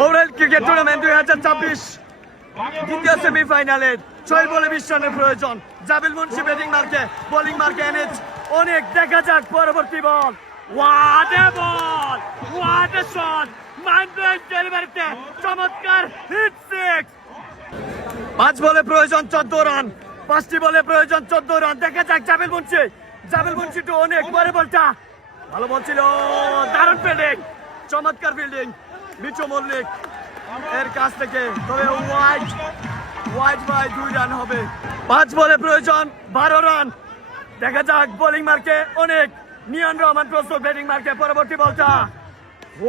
Overall cricket tournament 2026 দ্বিতীয় সেমিফাইনালে 6 বলে 20 রানের প্রয়োজন। জাবিল মুন্সি ব্যাটিং মার্কে, বোলিং মার্কে এনএচ অনেক। দেখা যাক পরবর্তী বল। What a ball, what a shot, mind blowing ডেলিভারিতে চমৎকার হিট সিক্স। 5 বলে প্রয়োজন 14 রান, 5টি বলে প্রয়োজন 14 রান। দেখা যাক জাবিল মুন্সি তো অনেক। পরে বলটা ভালো বল ছিল, দারুণ ফিল্ডিং, চমৎকার ফিল্ডিং মিঠু মল্লিক এর কাছ থেকে। তবে ওয়াইড বাই 2 রান হবে। 5 বলে প্রয়োজন 12 রান। দেখা যাক বোলিং মার্কে অনেক, নিয়ান রহমান প্রস্তুত ব্যাটিং মার্কে। পরবর্তী বলটা,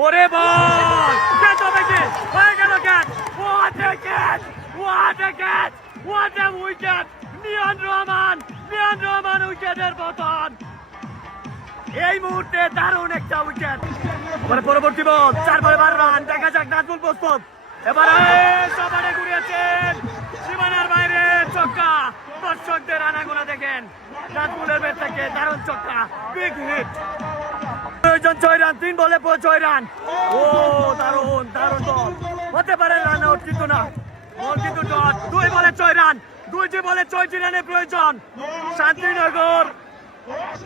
ওরে বল, ক্যাচ হবে কি? হয়ে গেল catch. What a catch, what a catch, what a wicket. Niyan Rahman উইকেটের পতন। এই মুহূর্তে দারুণ একটা উইকেট। পরবর্তী বল, 4 বলে 12 রান। দেখা যাক নাজমুল প্রস্তুত। এবারে সবারে ঘুরিয়েছেন সীমানার বাইরে, ছক্কা। দর্শকদের আনাগোনা দেখেন নাজমুলের ব্যাট থেকে দারুণ ছক্কা, বিগ হিট। প্রয়োজন 6 রান, 3 বলে 6 রান। ও দারুণ বল, হতে পারে রান আউট কিন্তু না, বল কিন্তু ডট। 2 বলে 6 রান, 2টি বলে 6টি রানের প্রয়োজন। শান্তিনগর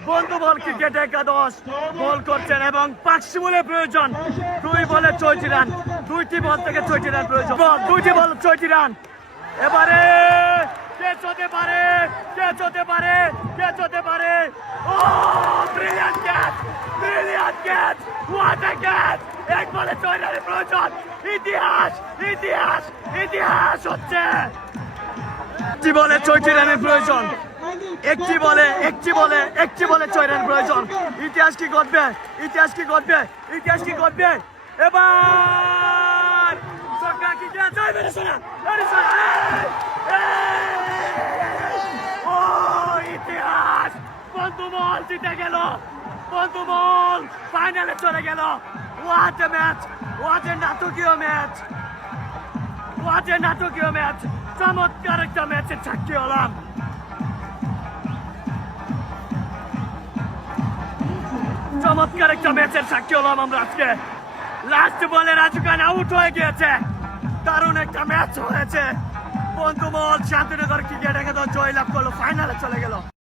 বন্ধু বল ক্রিকেট একাদশ বল করছেন এবং 5 বলে প্রয়োজন। 2 বলে 6টি রান, 2টি বল থেকে 6টি রান প্রয়োজন। 2টি বল 6টি রান। এবারে ক্যাচ হতে পারে। Oh brilliant catch, what a catch. 1 বলে 6 রানের প্রয়োজন। ইতিহাস হচ্ছে। 1টি বলে 6টি রানের প্রয়োজন। 1টি বলে 6 রান প্রয়োজন। ইতিহাস কি ঘটবে? এবার ছক্কা কি ক্যাচ হবে? ও ইতিহাস, বন্ধু বল জিতে গেল, বন্ধু বল ফাইনালে চলে গেল। What a match, what a নাটকীয় ম্যাচ, চমৎকার একটা ম্যাচের সাক্ষী হলাম। আমরা আজকে। লাস্ট বলে রাজু খান আউট হয়ে গিয়েছে। দারুণ একটা ম্যাচ হয়েছে। বন্ধু বল শান্তিনগর ক্রিকেট একাদশ জয়লাভ করলো, ফাইনালে চলে গেল।